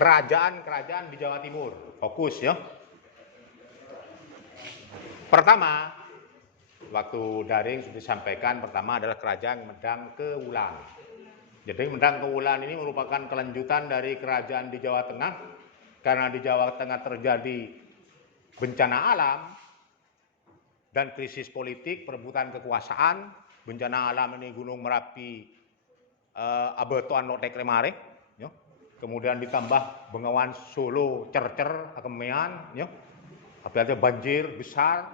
kerajaan-kerajaan di Jawa Timur. Fokus ya. Pertama, waktu daring sudah disampaikan, pertama adalah kerajaan Medang Kewulan. Jadi Medang Kewulan ini merupakan kelanjutan dari kerajaan di Jawa Tengah, karena di Jawa Tengah terjadi bencana alam dan krisis politik, perebutan kekuasaan. Bencana alam ini Gunung Merapi, Abetuan Lotek Lemare, ya. Kemudian ditambah Bengawan Solo Cercer Kemean, ya. Akibatnya banjir besar,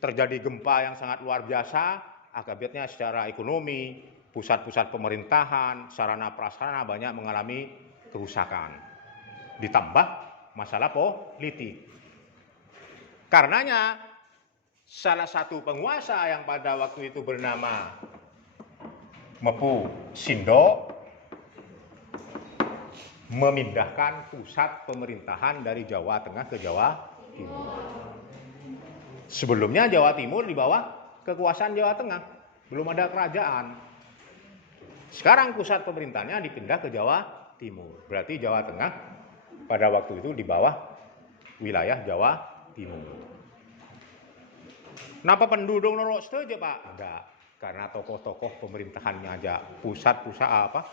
terjadi gempa yang sangat luar biasa, akibatnya secara ekonomi, pusat-pusat pemerintahan, sarana prasarana banyak mengalami kerusakan. Ditambah masalah politik. Karenanya salah satu penguasa yang pada waktu itu bernama Mepu Sindo memindahkan pusat pemerintahan dari Jawa Tengah ke Jawa Timur. Sebelumnya Jawa Timur di bawah kekuasaan Jawa Tengah, belum ada kerajaan. Sekarang pusat pemerintahnya dipindah ke Jawa Timur. Berarti Jawa Tengah pada waktu itu di bawah wilayah Jawa Timur. Kenapa penduduk norok setuju Pak? Enggak, karena tokoh-tokoh pemerintahannya aja, pusat-pusat apa?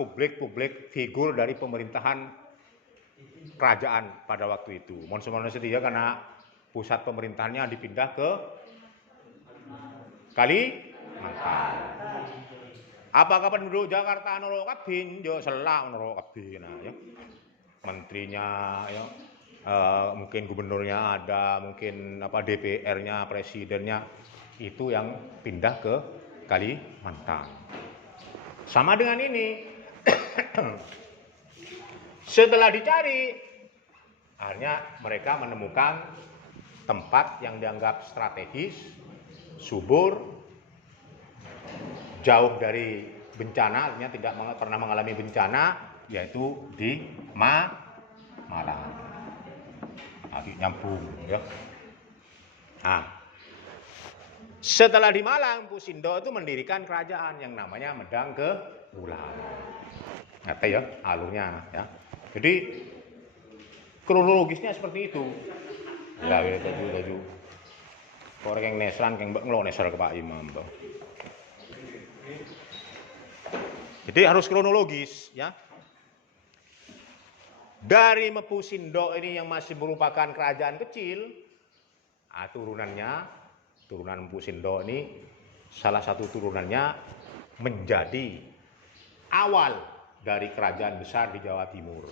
Publik figur dari pemerintahan kerajaan pada waktu itu. Monsomono setia karena pusat pemerintahannya dipindah ke Kalimantan. Apakah penduduk Jakarta norok kabeh? Yo selak norok kabeh nah ya. Menterinya ya, mungkin gubernurnya ada, mungkin apa DPR-nya, presidennya itu yang pindah ke Kalimantan. Sama dengan ini. Setelah dicari, akhirnya mereka menemukan tempat yang dianggap strategis, subur, jauh dari bencana, artinya tidak pernah mengalami bencana, yaitu di Malang. Nanti nyambung ya. Nah, setelah di Malang, Mpu Sindo itu mendirikan kerajaan yang namanya Medang Kewulan. Ngerti ya alurnya ya. Jadi kronologisnya seperti itu. Ya laju. Orang yang nesran yang ngelo nesar ke Pak Imam. Jadi harus kronologis ya. Dari Mpu Sindo ini yang masih merupakan kerajaan kecil, turunan Mpu Sindo ini salah satu turunannya menjadi awal dari kerajaan besar di Jawa Timur.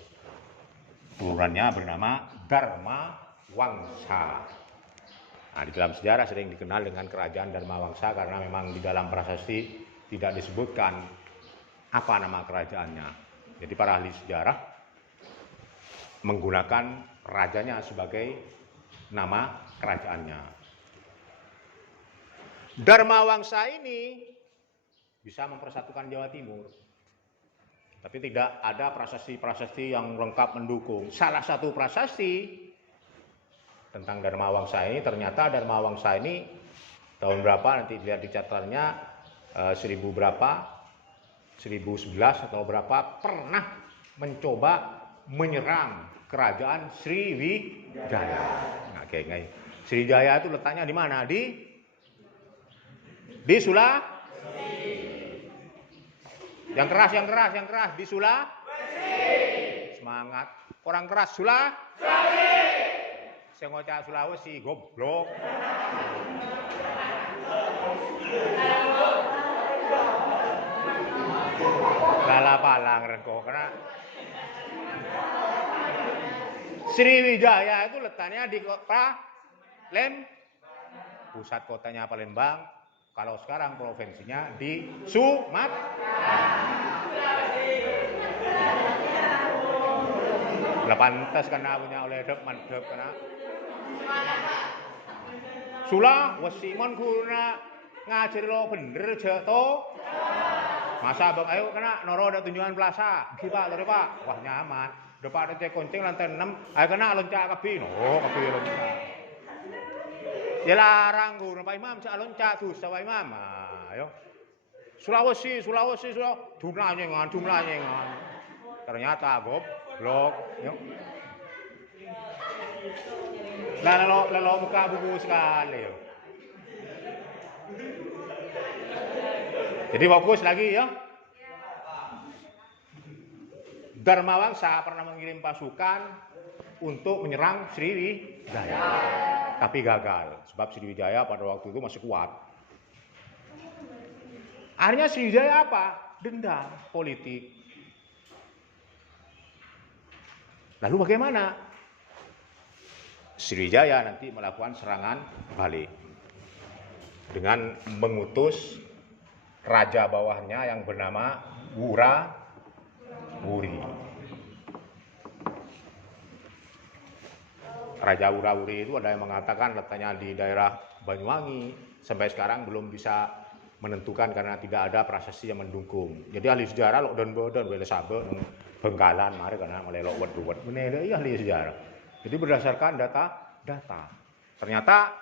Turunannya bernama Dharma Wangsa. Nah, di dalam sejarah sering dikenal dengan kerajaan Dharma Wangsa karena memang di dalam prasasti tidak disebutkan apa nama kerajaannya. Jadi para ahli sejarah menggunakan rajanya sebagai nama kerajaannya. Dharma Wangsa ini bisa mempersatukan Jawa Timur. Tapi tidak ada prasasti-prasasti yang lengkap mendukung. Salah satu prasasti tentang Dharma Wangsa ini, ternyata Dharma Wangsa ini tahun berapa nanti lihat di catatannya 1000 berapa, 1011 atau berapa pernah mencoba menyerang kerajaan Sriwijaya. Nah, kayak Sriwijaya itu letaknya di mana? Di Sulawesi. Yang keras di Sulawesi. Semangat. Orang keras Sulawesi. Sing ngocak Sulawesi goblok. Lala palang rego karena Sriwijaya itu letaknya di Palembang. Pusat kotanya Palembang. Kalau sekarang provinsinya di Sumatera. Pantas karena punya oleh dep mantep karena Sulawesi mon guna ngajar lo bener jatuh. Masa bang ayo kena noro ada tunjungan plaza. Ki Pak, lho Pak. Wah nyaman. Depan cek kuncing lantai 6. Ayo kena loncat kabeh. Oh, kabeh loncat. Ya larang guru Pak Imam cak loncat tuh Pak Imam. Ayo. Sulawesi. Jumlahnya ngan. ternyata goblok. Lah lelo muka buku sekali. Jadi fokus lagi ya. Dharmawangsa pernah mengirim pasukan untuk menyerang Sriwijaya, tapi gagal sebab Sriwijaya pada waktu itu masih kuat. Akhirnya Sriwijaya apa? Dendam politik. Lalu bagaimana? Sriwijaya nanti melakukan serangan balik dengan mengutus raja bawahnya yang bernama Wurawuri. Raja Wurawuri itu ada yang mengatakan letaknya di daerah Banyuwangi, sampai sekarang belum bisa menentukan karena tidak ada prasasti yang mendukung. Jadi ahli sejarah lok dan bodan wele sabe Bengkalan mari karena melelok wed-wed. Menele ahli sejarah. Jadi berdasarkan data ternyata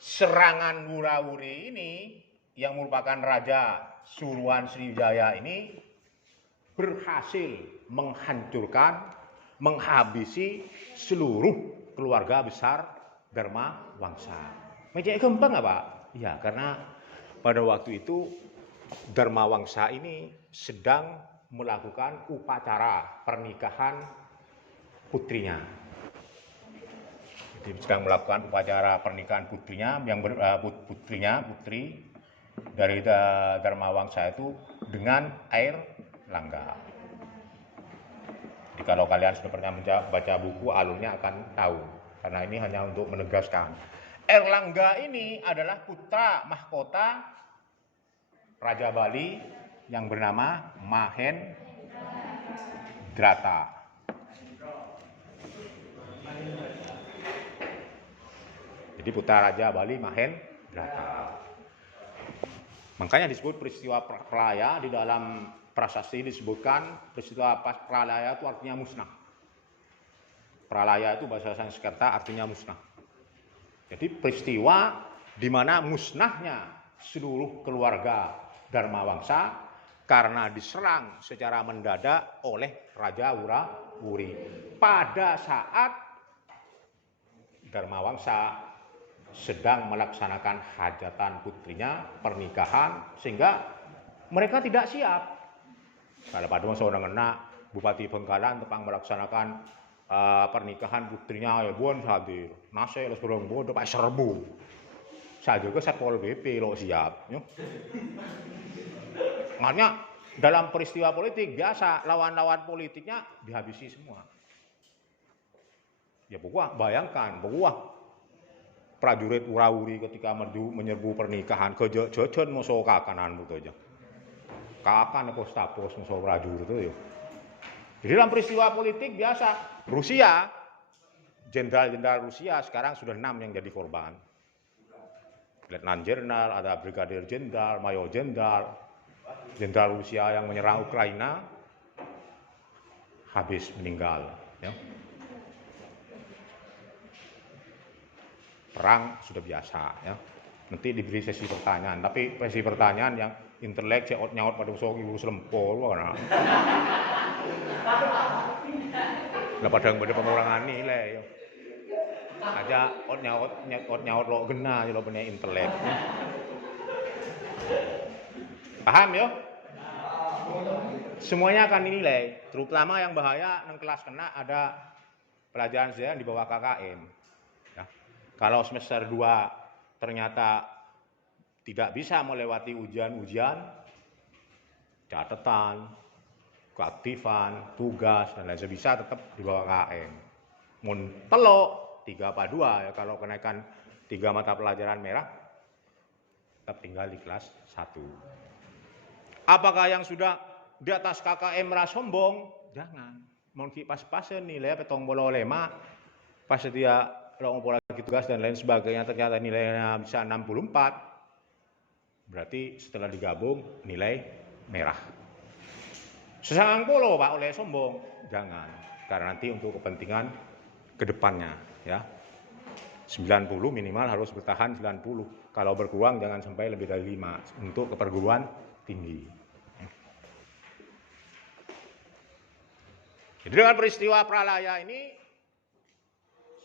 serangan Wurawuri ini yang merupakan raja suruhan Sriwijaya ini berhasil menghabisi seluruh keluarga besar Dharmawangsa. Mejek gampang apa? Ya, karena pada waktu itu Dharmawangsa ini sedang melakukan upacara pernikahan putrinya. Jadi sedang melakukan upacara pernikahan putrinya yang putri dari Dharmawangsa itu dengan air langga. Jadi kalau kalian sudah pernah baca buku alurnya akan tahu, karena ini hanya untuk menegaskan. Erlangga ini adalah putra mahkota Raja Bali yang bernama Mahendrata. Jadi putra Raja Bali Mahendrata. Makanya disebut peristiwa Pralaya, di dalam prasasti disebutkan peristiwa Pralaya itu artinya musnah. Pralaya itu bahasa Sanskerta artinya musnah. Jadi peristiwa di mana musnahnya seluruh keluarga Dharmawangsa karena diserang secara mendadak oleh Raja Wurawuri pada saat Dharmawangsa sedang melaksanakan hajatan putrinya, pernikahan, sehingga mereka tidak siap. Kalau pada seorang anak Bupati Bengkalan tepang melaksanakan pernikahan putrinya ya buan hadir. Nase los borong bodoh pak serbu. Saya juga Satpol PP lo siap. Makanya dalam peristiwa politik biasa lawan-lawan politiknya dihabisi semua. Ya pokoknya bayangkan bahwa prajurit Wurawuri ketika menyerbu pernikahan kejojon musuh kakanan itu aja. Kakan apa stapos musuh prajurit itu ya. Jadi dalam peristiwa politik biasa Rusia, jenderal-jenderal Rusia sekarang sudah 6 yang jadi korban. Letnan Jenderal, ada Brigadir Jenderal, Mayor Jenderal, jenderal Rusia yang menyerang Ukraina habis meninggal. Ya. Perang sudah biasa. Ya. Nanti diberi sesi pertanyaan, tapi sesi pertanyaan yang intelek nyaut pada musuh ibu selempol. Lah padang pada pengurangan nilai. Ya. Aja nyaut lo gena lo punya intelek. Paham ya? Semuanya akan dinilai, terutama yang bahaya nang kelas kena ada pelajaran sejarah di bawah KKN. Ya. Kalau semester 2 ternyata tidak bisa melewati ujian-ujian, catatan, keaktifan, tugas dan lain sebisa tetap di bawah KKN. Mun telok 3/2 ya, kalau kenaikan 3 mata pelajaran merah tetap tinggal di kelas 1. Apakah yang sudah di atas KKM merasa sombong? Jangan. Mungkin pas-pasen nilai petong bolo lema, pas dia ngumpul lagi tugas dan lain sebagainya ternyata nilainya bisa 64. Berarti setelah digabung nilai merah. Sesang polo Pak oleh sombong? Jangan. Karena nanti untuk kepentingan kedepannya ya. 90 minimal harus bertahan 90. Kalau berkurang jangan sampai lebih dari 5 untuk keperguruan tinggi. Dengan peristiwa Pralaya ini,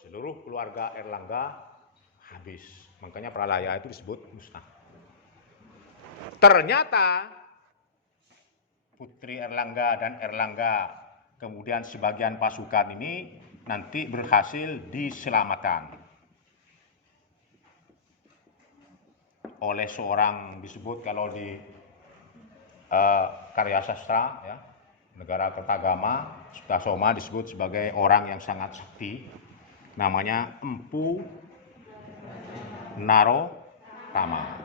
seluruh keluarga Erlangga habis. Makanya Pralaya itu disebut musnah. Ternyata Putri Erlangga dan Erlangga, kemudian sebagian pasukan ini nanti berhasil diselamatkan oleh seorang, disebut kalau di karya sastra, ya, negara Kertagama, Sutasoma disebut sebagai orang yang sangat sakti, namanya Empu Narotama.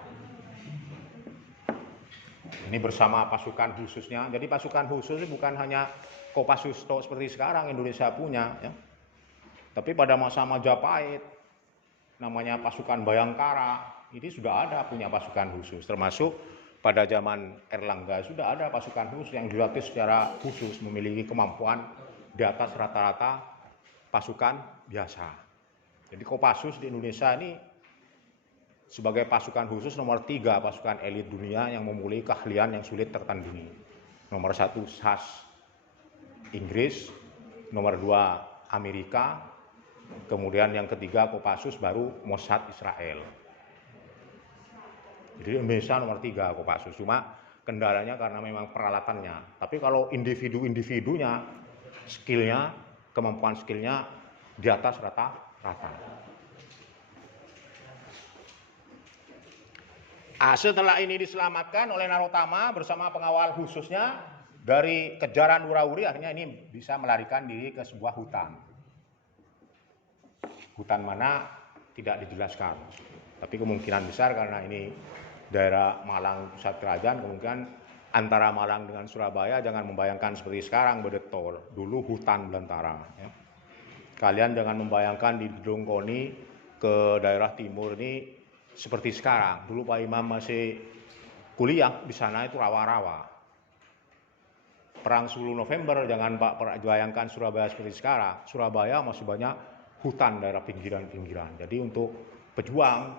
Ini bersama pasukan khususnya. Jadi pasukan khusus bukan hanya Kopassus seperti sekarang Indonesia punya, ya. Tapi pada masa Majapahit, namanya pasukan Bayangkara, ini sudah ada punya pasukan khusus. Termasuk pada zaman Erlangga sudah ada pasukan khusus yang dilatih secara khusus, memiliki kemampuan di atas rata-rata pasukan biasa. Jadi Kopassus di Indonesia ini sebagai pasukan khusus nomor 3 pasukan elit dunia yang memiliki keahlian yang sulit tertandingi. Nomor 1 SAS Inggris, nomor 2 Amerika, kemudian yang ketiga Kopassus baru Mossad Israel. Jadi Indonesia nomor 3 Kopassus, cuma kendalanya karena memang peralatannya. Tapi kalau individu-individunya, skillnya, kemampuan skillnya di atas rata-rata. Setelah ini diselamatkan oleh Narotama bersama pengawal khususnya dari kejaran Wurauri, akhirnya ini bisa melarikan diri ke sebuah hutan. Hutan mana tidak dijelaskan. Tapi kemungkinan besar karena ini daerah Malang pusat kerajaan, kemungkinan antara Malang dengan Surabaya jangan membayangkan seperti sekarang bedetol. Dulu hutan belantara. Ya. Kalian jangan membayangkan di Dongkoni ke daerah timur ini seperti sekarang. Dulu Pak Imam masih kuliah di sana itu rawa-rawa. Perang 10 November jangan Pak bayangkan Surabaya seperti sekarang. Surabaya masih banyak hutan daerah pinggiran-pinggiran. Jadi untuk pejuang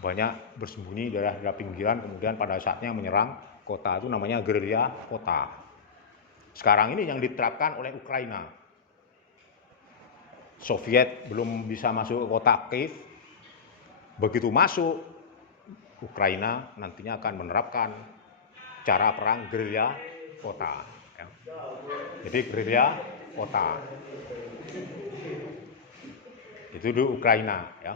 banyak bersembunyi daerah pinggiran, kemudian pada saatnya menyerang kota, itu namanya gerilya kota. Sekarang ini yang diterapkan oleh Ukraina. Soviet belum bisa masuk ke kota Kiev. Begitu masuk, Ukraina nantinya akan menerapkan cara perang gerilya kota. Ya. Jadi gerilya kota. Itu di Ukraina, ya.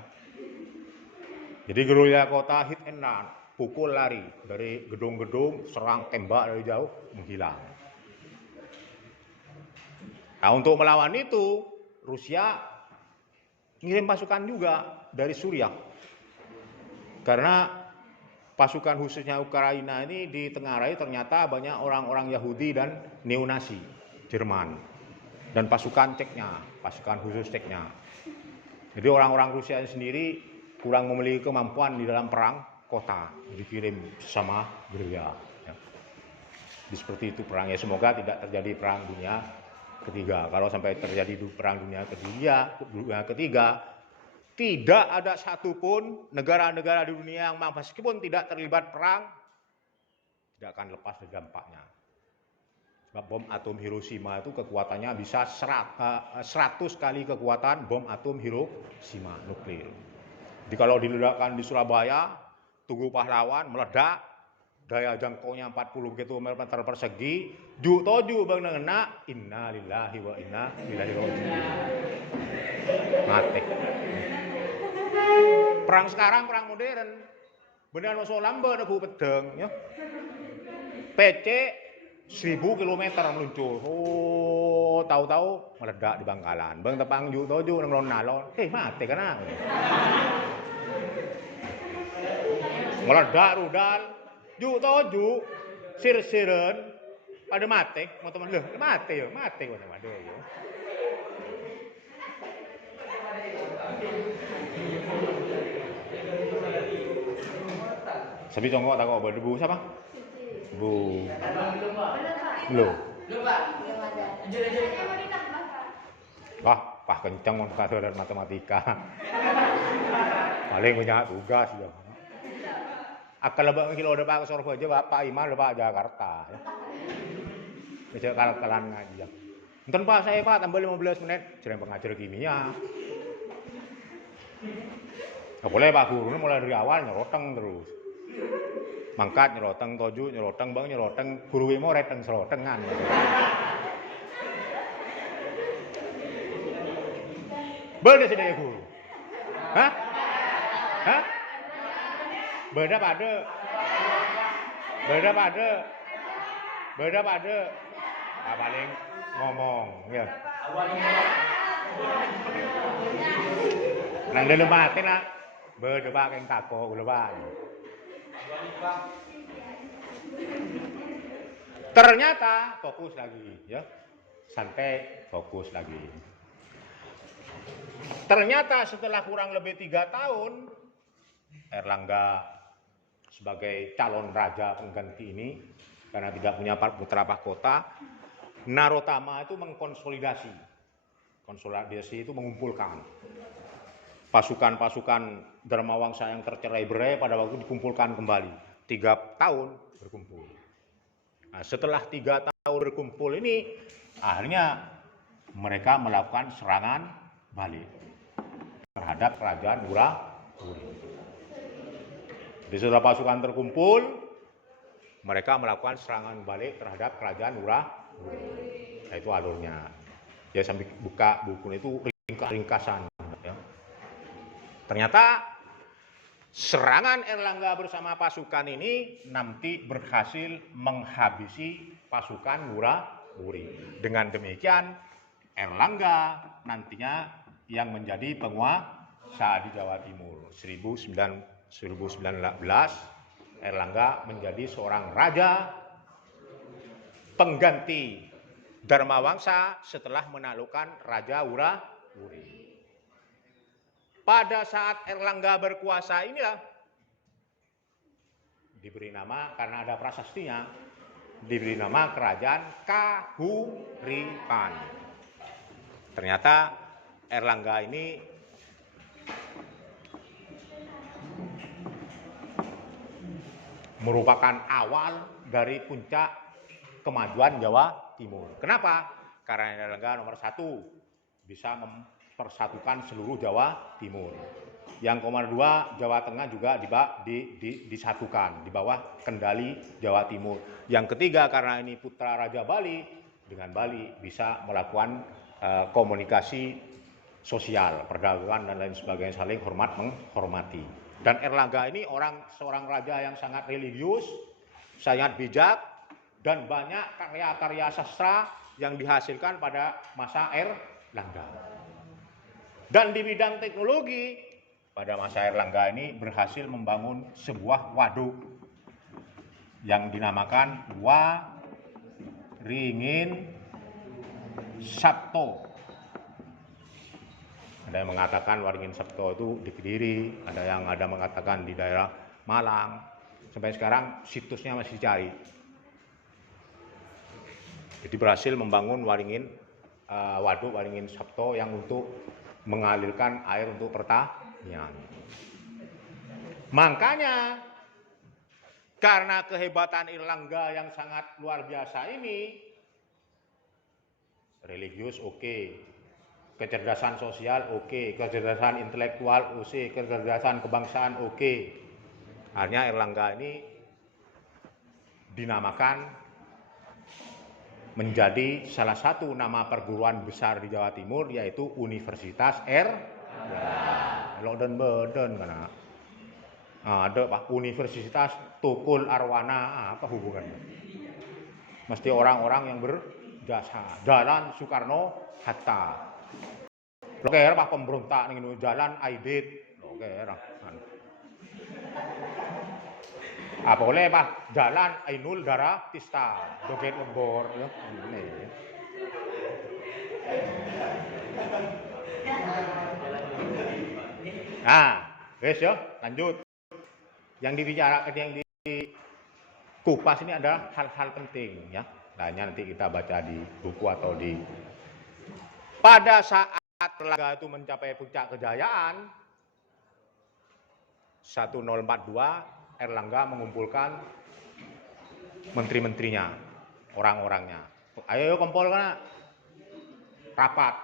Jadi gerilya kota hit and run, pukul lari dari gedung-gedung, serang tembak dari jauh, menghilang. Nah, untuk melawan itu, Rusia ngirim pasukan juga dari Suriah. Karena pasukan khususnya Ukraina ini ditengarai ternyata banyak orang-orang Yahudi dan neonasi Jerman. Dan pasukan Ceknya, pasukan khusus Ceknya. Jadi orang-orang Rusia sendiri kurang memiliki kemampuan di dalam perang kota, dikirim sama gerilya. Ya. Seperti itu perangnya. Semoga tidak terjadi perang dunia ketiga. Kalau sampai terjadi perang dunia ketiga, tidak ada satupun negara-negara di dunia yang meskipun tidak terlibat perang, tidak akan lepas dari dampaknya. Sebab bom atom Hiroshima itu kekuatannya bisa 100 kali kekuatan bom atom Hiroshima nuklir. Jadi kalau diledakkan di Surabaya, Tugu Pahlawan meledak, daya jangkaunya 40 km persegi, toju bang ngena, inna lillahi wa inna ilaihi raji'un. Mati. Perang sekarang, perang modern. Beneran masuk lambe nebu pedeng, ya. PC 1000 km meluncur. Oh, tahu-tahu meledak di Bangkalan. Bang tepang toju nang alon. Mati kana. Meledak rudal. Toju sir-siren pada mati, mau teman lho, mati kok waduh ya. Sabi congkok tak kok berdebu siapa? Bu. Belum. Wah, kencang mon pelajaran matematika. Paling punya tugas ya. Akal lebak kilo depan ke Surabaya, Bapak Imam depan Jakarta. Ya. Bisa kalah-kalahan ngaji. Enten Pak, saya Pak, tambah 15 menit. Jadi pengajar kimia. Nggak boleh Pak, guru mulai dari awal nyeroteng terus. Mangkat nyeroteng, toju nyeroteng, bang nyeroteng, guru mau reteng serotengan. Boleh sih dari guru. Hah? Hah? Beda pada. Beda pada. Beda pada. Paling ngomong ya. Nang dilematin lah. Beda Pak yang tako ulah Pak. Ternyata fokus lagi ya. Santai fokus lagi. Ternyata setelah kurang lebih 3 tahun Erlangga sebagai calon raja pengganti ini karena tidak punya putra mahkota, Narotama itu mengkonsolidasi. Konsolidasi itu mengumpulkan pasukan-pasukan Dharmawangsa yang tercerai-berai pada waktu dikumpulkan kembali. 3 tahun berkumpul. Nah, setelah 3 tahun berkumpul ini, akhirnya mereka melakukan serangan balik terhadap kerajaan Wurah-wuri. Jadi setelah pasukan terkumpul, mereka melakukan serangan balik terhadap kerajaan Wurah-wuri. Nah, itu alurnya. Ya sambil buka buku itu ringkasan. Ya. Ternyata serangan Erlangga bersama pasukan ini nanti berhasil menghabisi pasukan Wurah-wuri. Dengan demikian Erlangga nantinya yang menjadi penguasa di Jawa Timur. 1919 Erlangga menjadi seorang raja pengganti Dharmawangsa setelah menaklukkan Raja Wurah-wuri. Pada saat Erlangga berkuasa inilah diberi nama, karena ada prasastinya, diberi nama Kerajaan Kahuripan. Ternyata Erlangga ini merupakan awal dari puncak kemajuan Jawa Timur. Kenapa? Karena Erlangga nomor 1 bisa mempersatukan seluruh Jawa Timur. Yang nomor 2 Jawa Tengah juga disatukan di bawah kendali Jawa Timur. Yang ketiga karena ini putra Raja Bali, dengan Bali bisa melakukan komunikasi sosial, perdagangan dan lain sebagainya, saling hormat menghormati. Dan Erlangga ini seorang raja yang sangat religius, sangat bijak, dan banyak karya-karya sastra yang dihasilkan pada masa Erlangga. Dan di bidang teknologi, pada masa Erlangga ini berhasil membangun sebuah waduk yang dinamakan Waringin Sabto. Ada yang mengatakan Waringin Sabto itu di Kediri, ada mengatakan di daerah Malang. Sampai sekarang situsnya masih dicari. Jadi berhasil membangun waduk Waringin Sabto yang untuk mengalirkan air untuk pertanian. Makanya karena kehebatan Erlangga yang sangat luar biasa ini, religius oke, kecerdasan sosial oke, kecerdasan intelektual oke, kecerdasan kebangsaan oke. Akhirnya Erlangga ini dinamakan menjadi salah satu nama perguruan besar di Jawa Timur, yaitu Universitas Erlangga. Loden-beden kan. Ada Pak Universitas Tukul Arwana, apa hubungannya? Mesti orang-orang yang berjasa. Jalan Soekarno Hatta. Oke, Pak pemberontak nih, Jalan Aidit. Oke, apa boleh Pak Jalan Ainul Daratista, Joget Lebor, ya. Ini. Nah, guys ya, lanjut. Yang dibicarakan, yang dikupas ini adalah hal-hal penting ya. Lainnya nanti kita baca di buku atau di. Pada saat Erlangga itu mencapai puncak kejayaan 1042, Erlangga mengumpulkan menteri-menterinya, orang-orangnya. Ayo kumpul kan. rapat.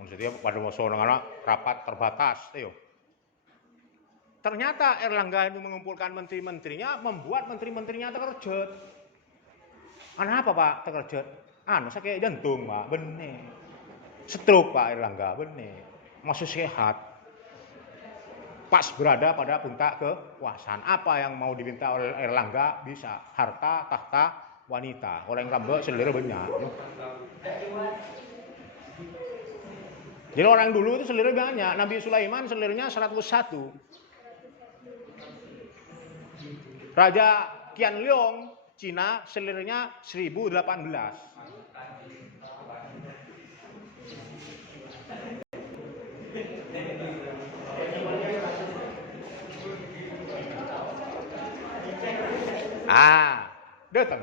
Maksudnya pada masa orang rapat terbatas, yo. Ternyata Erlangga itu mengumpulkan menteri-menterinya, membuat menteri-menterinya terkejut. Kenapa Pak terkejut? Sakit jantung Pak, bener. Stroke Pak Erlangga, bener. Masih sehat. Pas berada pada puncak kekuasaan. Apa yang mau diminta oleh Erlangga bisa. Harta, tahta, wanita. Orang rambut selera banyak. Jadi orang dulu itu selera banyak. Nabi Sulaiman selirnya 101. Raja Qianlong Cina selirnya 1018. Datang. Hah? Datang.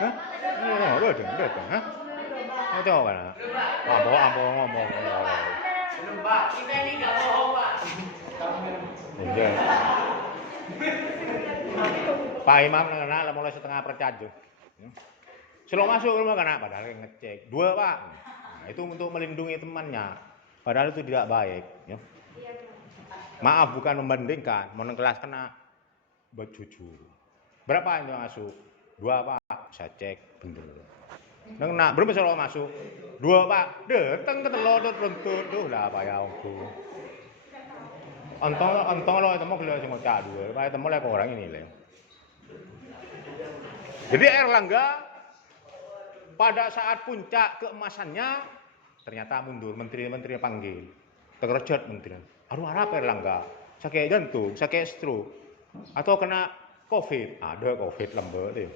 Hah? Mau coba kan? Ngomong. Belum Pak, kita ini nggak bohong Pak. Iya. Pak Imam kena mulai setengah percaju. Selo masuk rumah kena padahal ngecek. 2 Pak. Nah, itu untuk melindungi temannya. Padahal itu tidak baik. Ya. Maaf bukan membandingkan. Mau kelas kena berjujur. Berapa yang masuk? 2 Pak. Saya cek bener. Nang berapa selo masuk? 2 Pak. Datang ke telur runtut tuh lah Pak ya aku. Ontong lo temu gila sing ngocak 2. Pak temu lek orang ini le. Jadi Erlangga pada saat puncak keemasannya ternyata mundur, menteri-menteri panggil. Terkejut menteri. Aduh apa Erlangga? Sakit jantung, sakit stroke atau kena Covid? Ada Covid lembek tuh.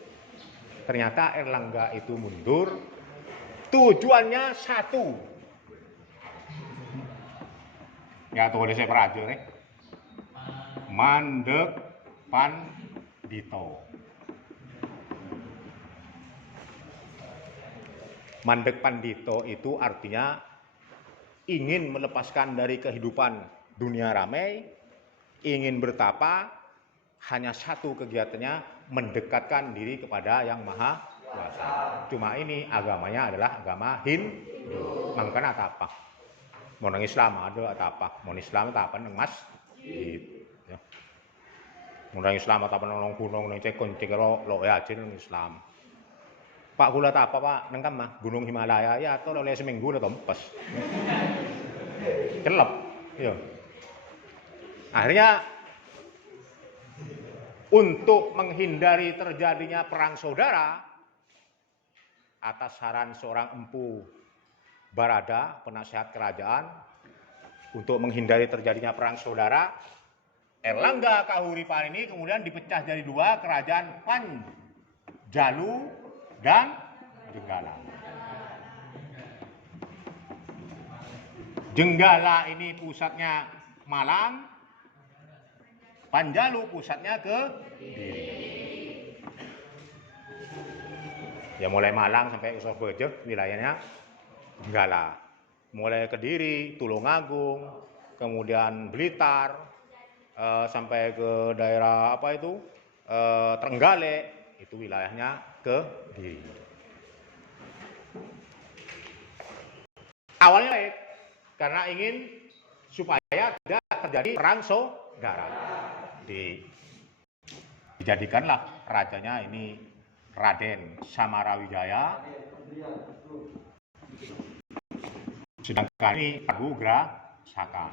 Ternyata Erlangga itu mundur. Tujuannya satu. Ya tulis saya perajo nih. Mandek Pandito. Mandek Pandito itu artinya ingin melepaskan dari kehidupan dunia ramai, ingin bertapa, hanya satu kegiatannya mendekatkan diri kepada Yang Maha Kuasa. Cuma ini agamanya adalah agama Hindu. Makanya tapa. Mau nang Islam ada tapa. Mau Islam tapa nang masjid. Ya. Mau nang Islam tapa nang gunung nang cekon cekero lo ya nang Islam. Pak kula tapa Pak nang kamah Gunung Himalaya ya atau oleh seminggu udah tempes. Celep. Ya. Akhirnya untuk menghindari terjadinya perang saudara atas saran seorang empu Barada, penasihat kerajaan, untuk menghindari terjadinya perang saudara, Erlangga Kahuripan ini kemudian dipecah jadi 2, kerajaan Panjalu dan Jenggala. Jenggala ini pusatnya Malang, Panjalu pusatnya ke Kediri. Ya mulai Malang sampai ke Sorbejo wilayahnya Jenggala. Mulai Kediri, Tulungagung, kemudian Blitar, sampai ke daerah apa itu Trenggalek, itu wilayahnya Kediri. Awalnya baik, karena ingin supaya tidak terjadi perang saudara. Dijadikanlah rajanya ini Raden Samarawijaya, sedangkan ini Prabu Grasaka.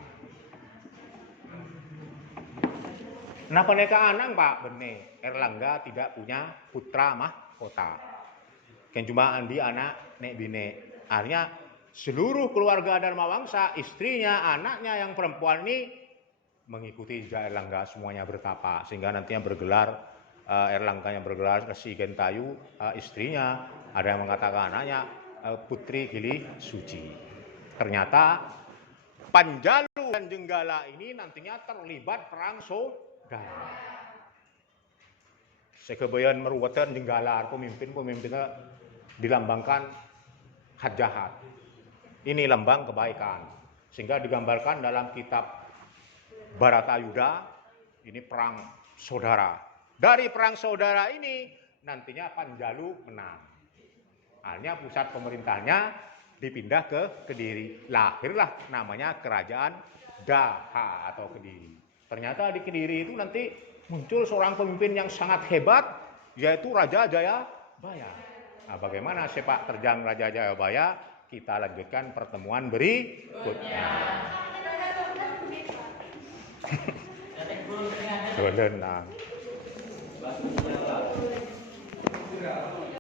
Nah pernikahan anang Pak Bene, Erlangga tidak punya putra mahkota. Kan cuma andi anak nek bine. Akhirnya seluruh keluarga Dharmawangsa, istrinya, anaknya yang perempuan ini mengikuti jejak Erlangga, semuanya bertapa sehingga nantinya bergelar Erlangga yang bergelar Resi Gentayu, istrinya ada yang mengatakan anaknya Putri Gili Suci. Ternyata Panjalu dan Jenggala ini nantinya terlibat perang saudara. Sekebayan meruwatan Jenggala, pemimpinnya dilambangkan hat jahat. Ini lambang kebaikan. Sehingga digambarkan dalam kitab Baratayuda, ini perang saudara. Dari perang saudara ini nantinya Panjalu menang. Akhirnya pusat pemerintahnya dipindah ke Kediri. Lahirlah namanya Kerajaan Daha atau Kediri. Ternyata di Kediri itu nanti muncul seorang pemimpin yang sangat hebat, yaitu Raja Jayabaya. Nah, bagaimana sepak terjang Raja Jayabaya? Kita lanjutkan pertemuan berikutnya. Sudah.